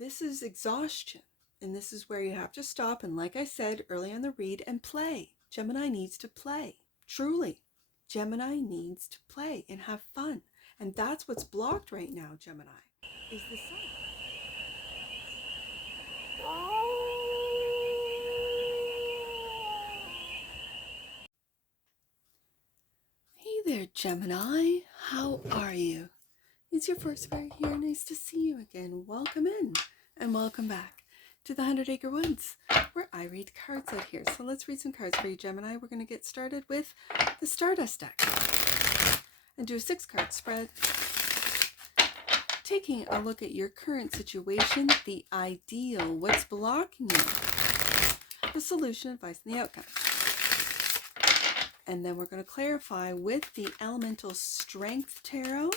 this is exhaustion. And this is where you have to stop. And like I said early on the read, and play. Gemini needs to play. Truly. Gemini needs to play and have fun. And that's what's blocked right now, Gemini, is the sun. Hey there, Gemini. How are you? It's your first fairy here. Nice to see you again. Welcome in and welcome back to the 100 Acre Woods, where I read cards out here. So let's read some cards for you, Gemini. We're going to get started with the Stardust deck and do a 6-card spread, taking a look at your current situation, the ideal, what's blocking you, the solution, advice, and the outcome. And then we're going to clarify with the Elemental Strength Tarot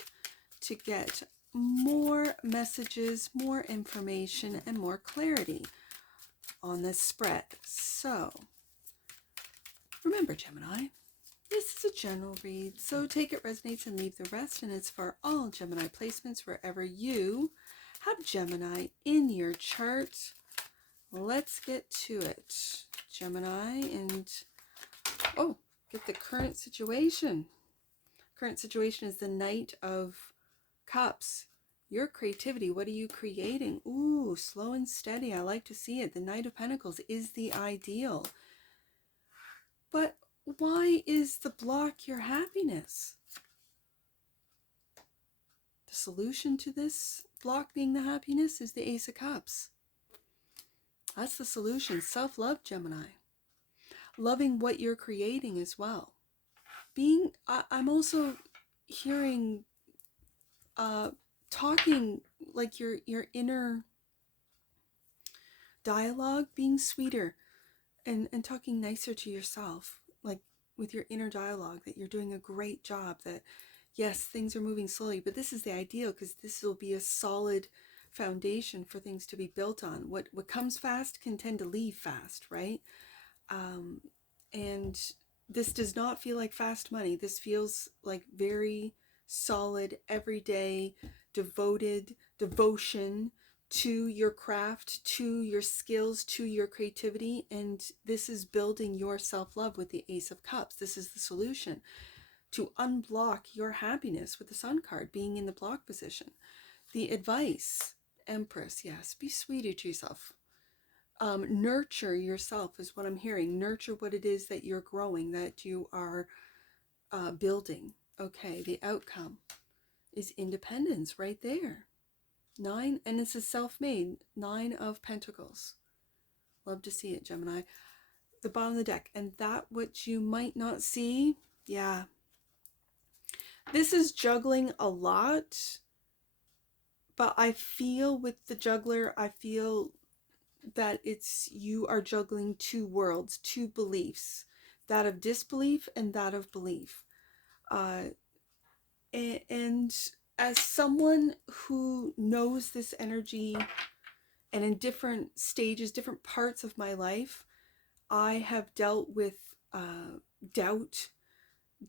to get more messages, more information, and more clarity on this spread. So remember, Gemini, this is a general read, so take it resonates and leave the rest, and it's for all Gemini placements wherever you have Gemini in your chart. Let's get to it, Gemini, and get the current situation. Current situation is the Knight of Cups. Your creativity, what are you creating? Ooh, slow and steady. I like to see it. The Knight of Pentacles is the ideal. But why is the block your happiness? The solution to this block being the happiness is the Ace of Cups. That's the solution. Self-love, Gemini. Loving what you're creating as well. I'm also hearing talking like your inner dialogue being sweeter and talking nicer to yourself, like with your inner dialogue, that you're doing a great job, that yes, things are moving slowly, but this is the ideal because this will be a solid foundation for things to be built on. What comes fast can tend to leave fast, right? And this does not feel like fast money. This feels like very solid, everyday, devotion to your craft, to your skills, to your creativity. And this is building your self-love with the Ace of Cups. This is the solution to unblock your happiness with the Sun card being in the block position. The advice, Empress, yes, be sweeter to yourself. Nurture yourself is what I'm hearing. Nurture what it is that you're growing, that you are building. Okay, the outcome is independence right there. 9, and it's a self-made 9 of Pentacles. Love to see it, Gemini. The bottom of the deck, and that which you might not see, yeah. This is juggling a lot, but I feel with the juggler, I feel that you are juggling 2 worlds, 2 beliefs, that of disbelief and that of belief. And as someone who knows this energy, and in different stages, different parts of my life, I have dealt with doubt,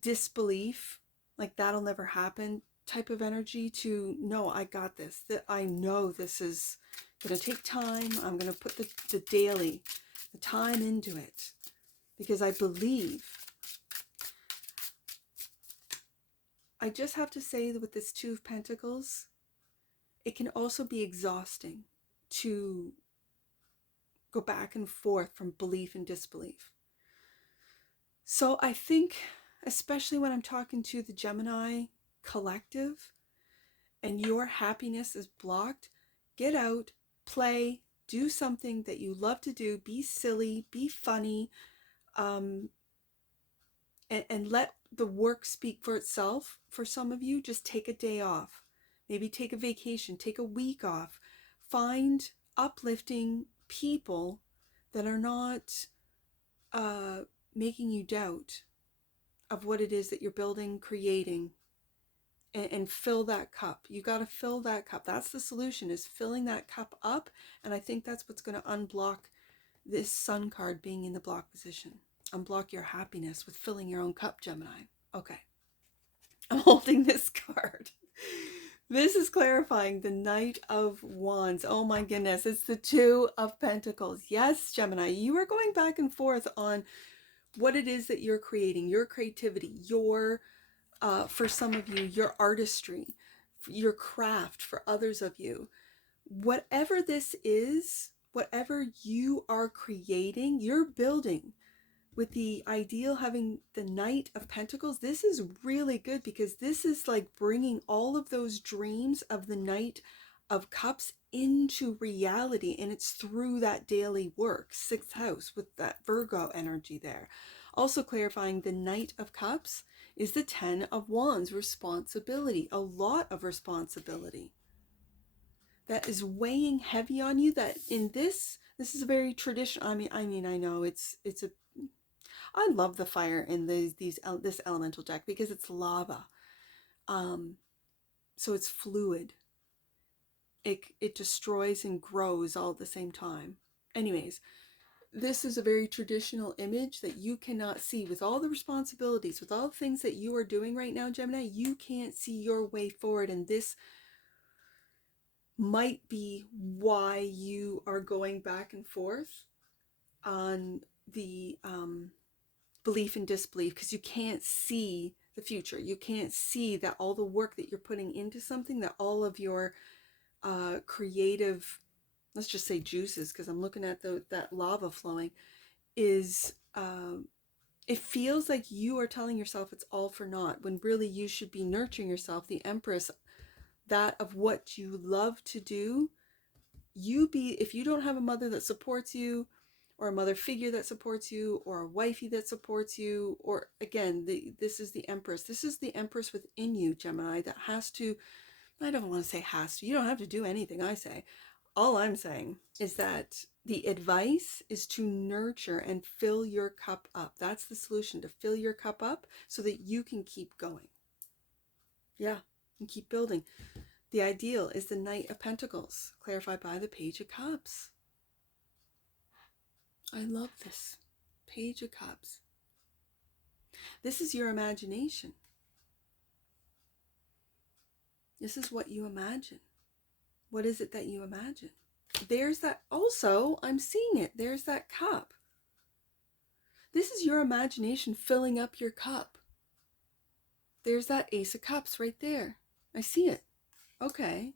disbelief, like that'll never happen type of energy, to no, I got this, that I know this is going to take time. I'm going to put the time into it because I believe. I just have to say that with this 2 of Pentacles, it can also be exhausting to go back and forth from belief and disbelief. So I think, especially when I'm talking to the Gemini collective and your happiness is blocked, get out, play, do something that you love to do, be silly, be funny, and let the work speak for itself. For some of you, just take a day off. Maybe take a vacation, take a week off. Find uplifting people that are not making you doubt of what it is that you're building, creating, and fill that cup. You got to fill that cup. That's the solution, is filling that cup up. And I think that's what's going to unblock this Sun card being in the block position. Unblock your happiness with filling your own cup, Gemini. Okay. I'm holding this card This is clarifying the Knight of Wands. Oh my goodness, it's the Two of Pentacles. Yes, Gemini, you are going back and forth on what it is that you're creating, your creativity, your, for some of you, your artistry, your craft, for others of you. Whatever this is, whatever you are creating, you're building with the ideal having the Knight of Pentacles. This is really good because this is like bringing all of those dreams of the Knight of Cups into reality, and it's through that daily work. Sixth house with that Virgo energy there. Also clarifying the Knight of Cups is the Ten of Wands, responsibility, a lot of responsibility that is weighing heavy on you. That in this is a very traditional, I know it's a, I love the fire in this elemental deck because it's lava. So it's fluid. It destroys and grows all at the same time. Anyways, this is a very traditional image that you cannot see with all the responsibilities, with all the things that you are doing right now, Gemini. You can't see your way forward, and this might be why you are going back and forth on the belief and disbelief, because you can't see the future. You can't see that all the work that you're putting into something, that all of your creative, let's just say juices, because I'm looking at that lava flowing, is it feels like you are telling yourself it's all for naught, when really you should be nurturing yourself, the Empress, that of what you love to do. If you don't have a mother that supports you, or a mother figure that supports you, or a wifey that supports you, or again, this is the Empress. This is the Empress within you, Gemini, that has to, I don't want to say has to, you don't have to do anything I say. All I'm saying is that the advice is to nurture and fill your cup up. That's the solution, to fill your cup up so that you can keep going. Yeah, and keep building. The ideal is the Knight of Pentacles, clarified by the Page of Cups. I love this. Page of Cups. This is your imagination. This is what you imagine. What is it that you imagine? There's that, also, I'm seeing it. There's that cup. This is your imagination filling up your cup. There's that Ace of Cups right there. I see it. Okay.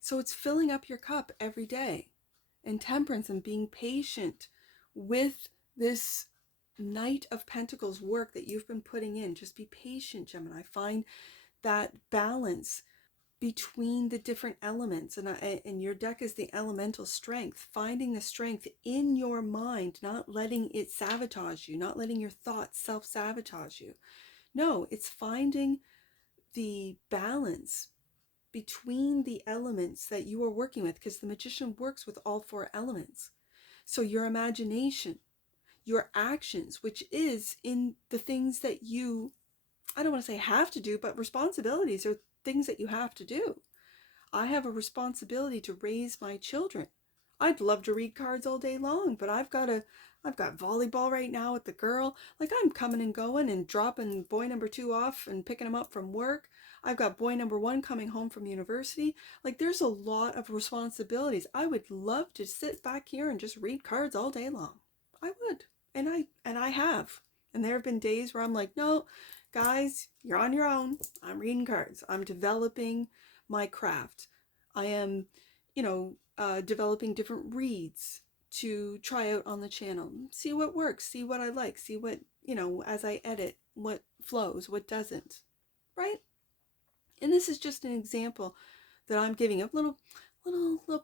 So it's filling up your cup every day. And temperance and being patient with this Knight of Pentacles work that you've been putting in. Just be patient, Gemini. Find that balance between the different elements, and your deck is the elemental strength. Finding the strength in your mind, not letting it sabotage you, not letting your thoughts self-sabotage you. No, it's finding the balance between the elements that you are working with, because the Magician works with all four elements. So your imagination, your actions, which is in the things that you, I don't want to say have to do, but responsibilities are things that you have to do. I have a responsibility to raise my children. I'd love to read cards all day long, but I've got volleyball right now with the girl. Like, I'm coming and going and dropping boy number 2 off and picking him up from work. I've got boy number 1 coming home from university. Like, there's a lot of responsibilities. I would love to sit back here and just read cards all day long. I would. And I have. And there have been days where I'm like, no, guys, you're on your own. I'm reading cards. I'm developing my craft. I am, developing different reads to try out on the channel. See what works, see what I like, see what, as I edit, what flows, what doesn't, right? And this is just an example that I'm giving, a little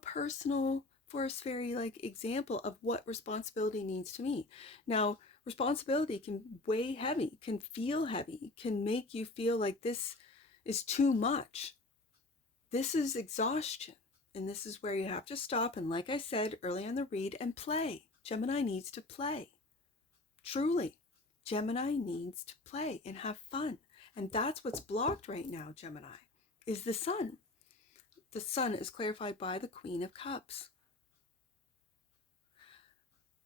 personal forest fairy like example of what responsibility means to me. Now, responsibility can weigh heavy, can feel heavy, can make you feel like this is too much. This is exhaustion. And this is where you have to stop. And like I said early on the read, and play. Gemini needs to play. Truly. Gemini needs to play and have fun. And that's what's blocked right now, Gemini, is the sun. The sun is clarified by the Queen of Cups.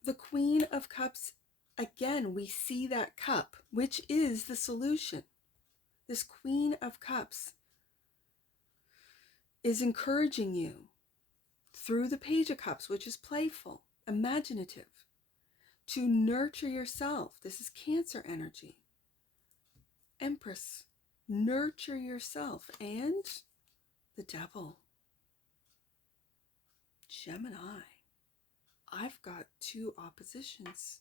The Queen of Cups, again, we see that cup, which is the solution. This Queen of Cups is encouraging you through the Page of Cups, which is playful, imaginative, to nurture yourself. This is Cancer energy. Empress, nurture yourself. And the Devil, Gemini. I've got two oppositions.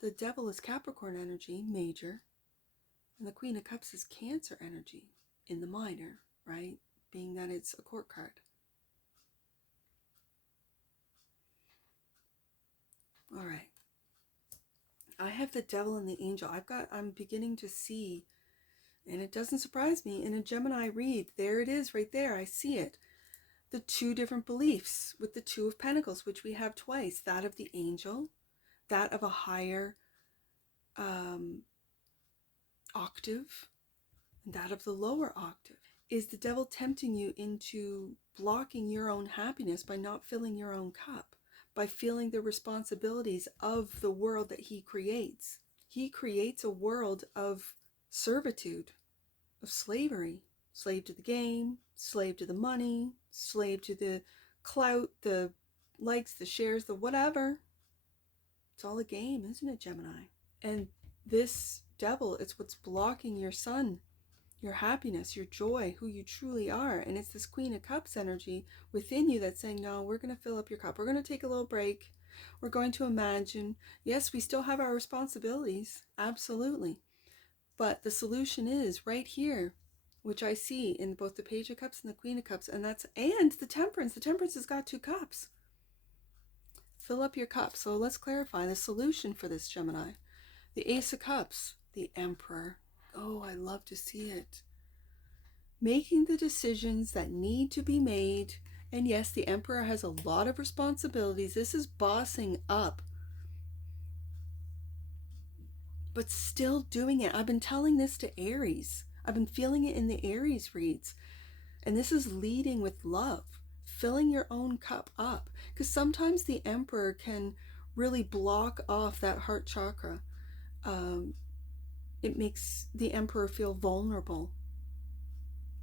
The Devil is Capricorn energy, major, and the Queen of Cups is Cancer energy in the minor, right? Being that it's a court card. All right. I have the Devil and the Angel. I'm beginning to see, and it doesn't surprise me, in a Gemini read, there it is right there. I see it. The two different beliefs with the Two of Pentacles, which we have twice, that of the angel, that of a higher octave, and that of the lower octave. Is the devil tempting you into blocking your own happiness by not filling your own cup, by feeling the responsibilities of the world that he creates? He creates a world of servitude, of slavery. Slave to the game, slave to the money, slave to the clout, the likes, the shares, the whatever. It's all a game, isn't it, Gemini? And this devil, it's what's blocking your sun, your happiness, your joy, who you truly are. And it's this Queen of Cups energy within you that's saying, no, we're going to fill up your cup. We're going to take a little break. We're going to imagine. Yes, we still have our responsibilities. Absolutely. But the solution is right here, which I see in both the Page of Cups and the Queen of Cups. And the Temperance. The Temperance has got two cups. Fill up your cup. So let's clarify the solution for this, Gemini. The Ace of Cups, the Emperor. Oh, I love to see it. Making the decisions that need to be made. And yes, the Emperor has a lot of responsibilities. This is bossing up. But still doing it. I've been telling this to Aries. I've been feeling it in the Aries reads. And this is leading with love. Filling your own cup up. Because sometimes the Emperor can really block off that heart chakra. It makes the Emperor feel vulnerable.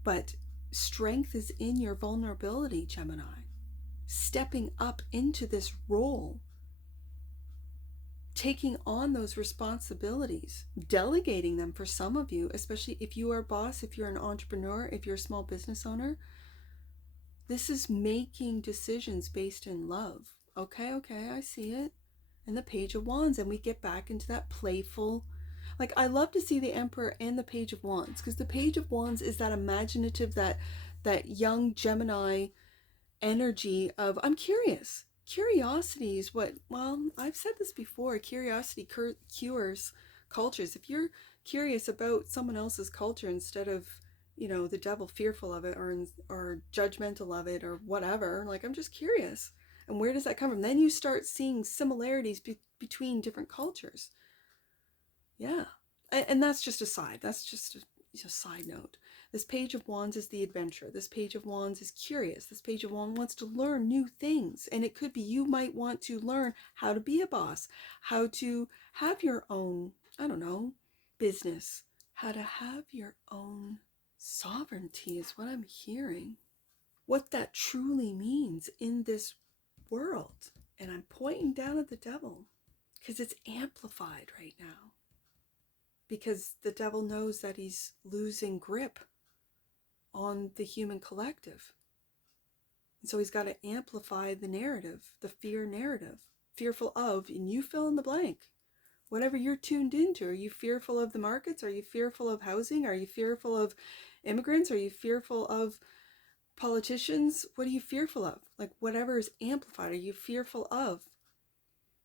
But strength is in your vulnerability, Gemini. Stepping up into this role. Taking on those responsibilities. Delegating them for some of you, especially if you are a boss, if you're an entrepreneur, if you're a small business owner. This is making decisions based in love. Okay, I see it. And the Page of Wands. And we get back into that playful. Like, I love to see the Emperor and the Page of Wands, because the Page of Wands is that imaginative, that young Gemini energy of, I'm curious. Curiosity is what, well, I've said this before, curiosity cures cultures. If you're curious about someone else's culture instead of, the devil, fearful of it or judgmental of it or whatever, like, I'm just curious. And where does that come from? Then you start seeing similarities between different cultures. Yeah. And that's just a side. That's just a side note. This Page of Wands is the adventurer. This Page of Wands is curious. This Page of Wands wants to learn new things. And it could be you might want to learn how to be a boss, how to have your own, I don't know, business, how to have your own sovereignty is what I'm hearing. What that truly means in this world. And I'm pointing down at the devil because it's amplified right now. Because the devil knows that he's losing grip on the human collective. And so he's got to amplify the narrative, the fear narrative. Fearful of, and you fill in the blank. Whatever you're tuned into. Are you fearful of the markets? Are you fearful of housing? Are you fearful of immigrants? Are you fearful of politicians? What are you fearful of? Like, whatever is amplified. Are you fearful of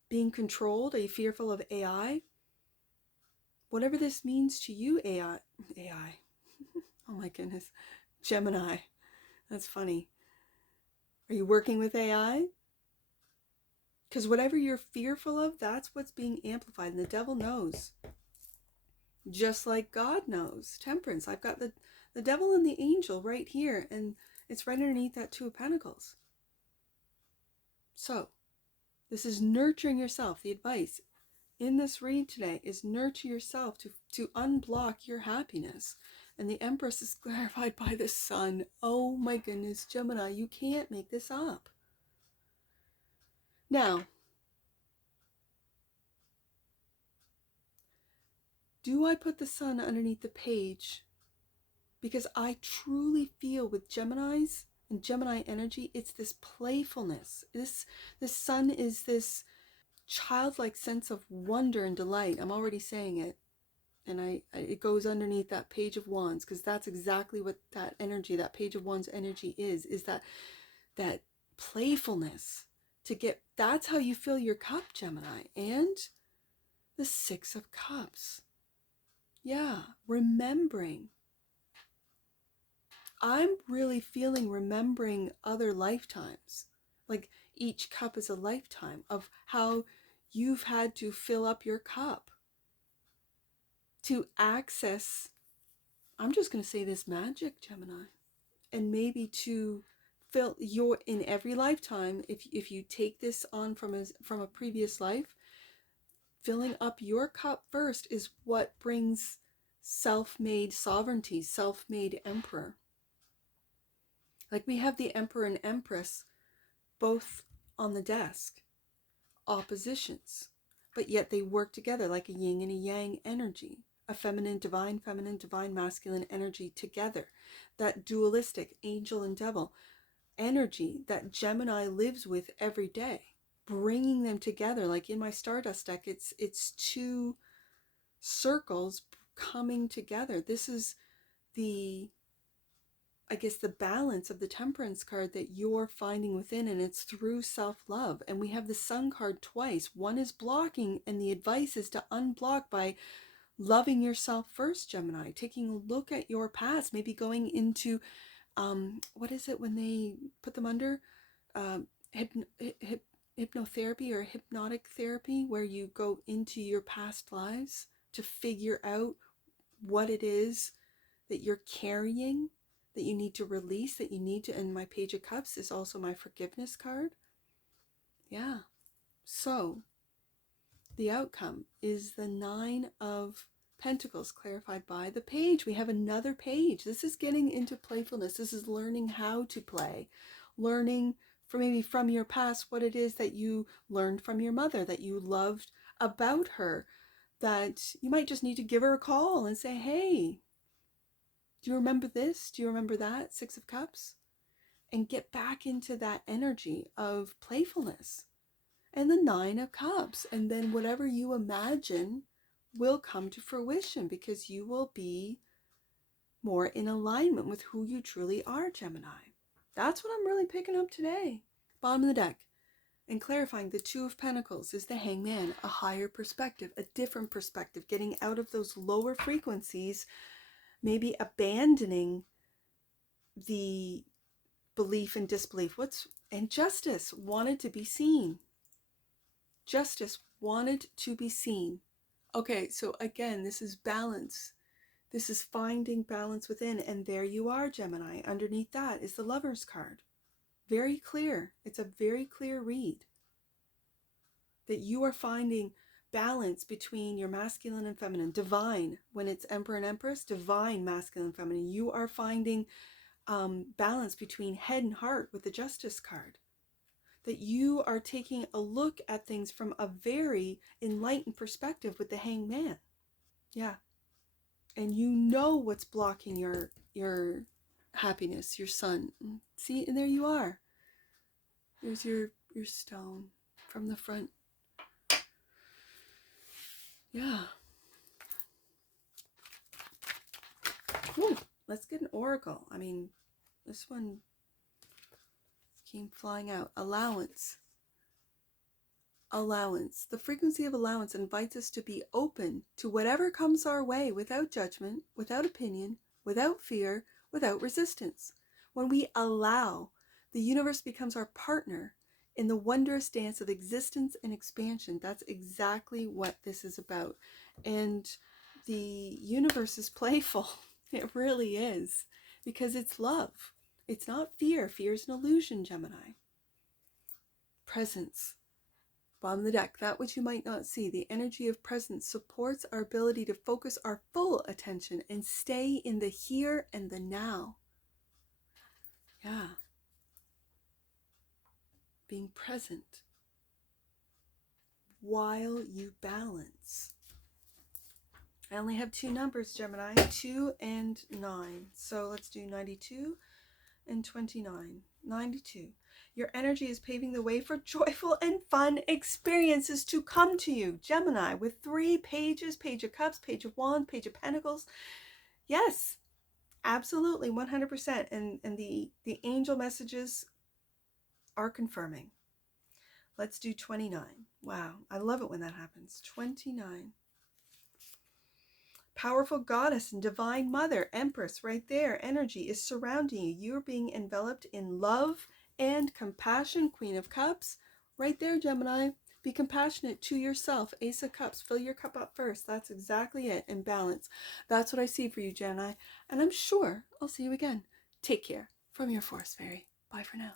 being controlled? Are you fearful of AI? Whatever this means to you, AI. Oh my goodness. Gemini. That's funny. Are you working with AI? Because whatever you're fearful of, that's what's being amplified. And the devil knows. Just like God knows. Temperance. I've got the devil and the angel right here. And it's right underneath that Two of Pentacles. So, this is nurturing yourself. The advice in this read today is nurture yourself to unblock your happiness And the Empress is clarified by the Sun. Oh my goodness, Gemini, you can't make this up. Now, do I put the Sun underneath the page? Because I truly feel with Geminis and Gemini energy, it's this playfulness. This Sun is this childlike sense of wonder and delight. I'm already saying it. And it goes underneath that Page of Wands, because that's exactly what that energy, that Page of Wands energy is that playfulness to get. That's how you fill your cup, Gemini. And the Six of Cups. Yeah, remembering. I'm really feeling remembering other lifetimes. Like each cup is a lifetime of how you've had to fill up your cup to access, I'm just going to say this magic, Gemini. And maybe to fill your, in every lifetime, if you take this on from a previous life, filling up your cup first is what brings self-made sovereignty, self-made emperor. Like we have the Emperor and Empress both on the desk, oppositions, but yet they work together like a yin and a yang energy, a feminine, divine masculine energy together. That dualistic angel and devil energy that Gemini lives with every day, bringing them together. Like in my Stardust deck, it's two circles coming together. This is the, I guess, the balance of the Temperance card that you're finding within, and it's through self-love. And we have the Sun card twice. One is blocking, and the advice is to unblock by loving yourself first, Gemini. Taking a look at your past, maybe going into, what is it when they put them under? Hypnotherapy or hypnotic therapy, where you go into your past lives to figure out what it is that you're carrying, that you need to release, that you need to. And my Page of Cups is also my forgiveness card. Yeah. So the outcome is the Nine of Pentacles, clarified by the Page. We have another page. This is getting into playfulness. This is learning how to play, learning from your past what it is that you learned from your mother, that you loved about her, that you might just need to give her a call and say, hey, do you remember this? Do you remember that? Six of Cups. And get back into that energy of playfulness. And the Nine of Cups. And then whatever you imagine will come to fruition, because you will be more in alignment with who you truly are, Gemini. That's what I'm really picking up today. Bottom of the deck. And clarifying, the Two of Pentacles is the Hangman, a higher perspective, a different perspective, getting out of those lower frequencies, maybe abandoning the belief and disbelief. And Justice wanted to be seen. Justice wanted to be seen. Okay, so again, this is balance. This is finding balance within, and there you are, Gemini. Underneath that is the Lover's card. Very clear. It's a very clear read. That you are finding balance between your masculine and feminine. Divine, when it's Emperor and Empress, divine, masculine and feminine. You are finding balance between head and heart with the Justice card. That you are taking a look at things from a very enlightened perspective with the Hangman. Yeah. And you know what's blocking your happiness, your Sun. See, and there you are. There's your stone from the front. Yeah. Ooh, let's get an oracle. I mean, this one came flying out. Allowance. Allowance. The frequency of allowance invites us to be open to whatever comes our way, without judgment, without opinion, without fear, without resistance. When we allow, the universe becomes our partner in the wondrous dance of existence and expansion. That's exactly what this is about. And the universe is playful. It really is. Because it's love. It's not fear. Fear is an illusion, Gemini. Presence. Bottom of the deck, that which you might not see, the energy of presence supports our ability to focus our full attention and stay in the here and the now. Yeah. Being present while you balance. I only have two numbers, Gemini, 2 and 9. So let's do 92 and 29. 92. Your energy is paving the way for joyful and fun experiences to come to you, Gemini, with 3 pages, Page of Cups, Page of Wands, Page of Pentacles. Yes, absolutely, 100%. And the angel messages are confirming. Let's do 29. Wow, I love it when that happens. 29. Powerful goddess and divine mother, empress, right there. Energy is surrounding you. You're being enveloped in love and compassion. Queen of Cups, right there, Gemini. Be compassionate to yourself. Ace of Cups, fill your cup up first. That's exactly it. And balance. That's what I see for you, Gemini. And I'm sure I'll see you again. Take care. From your Forest Fairy. Bye for now.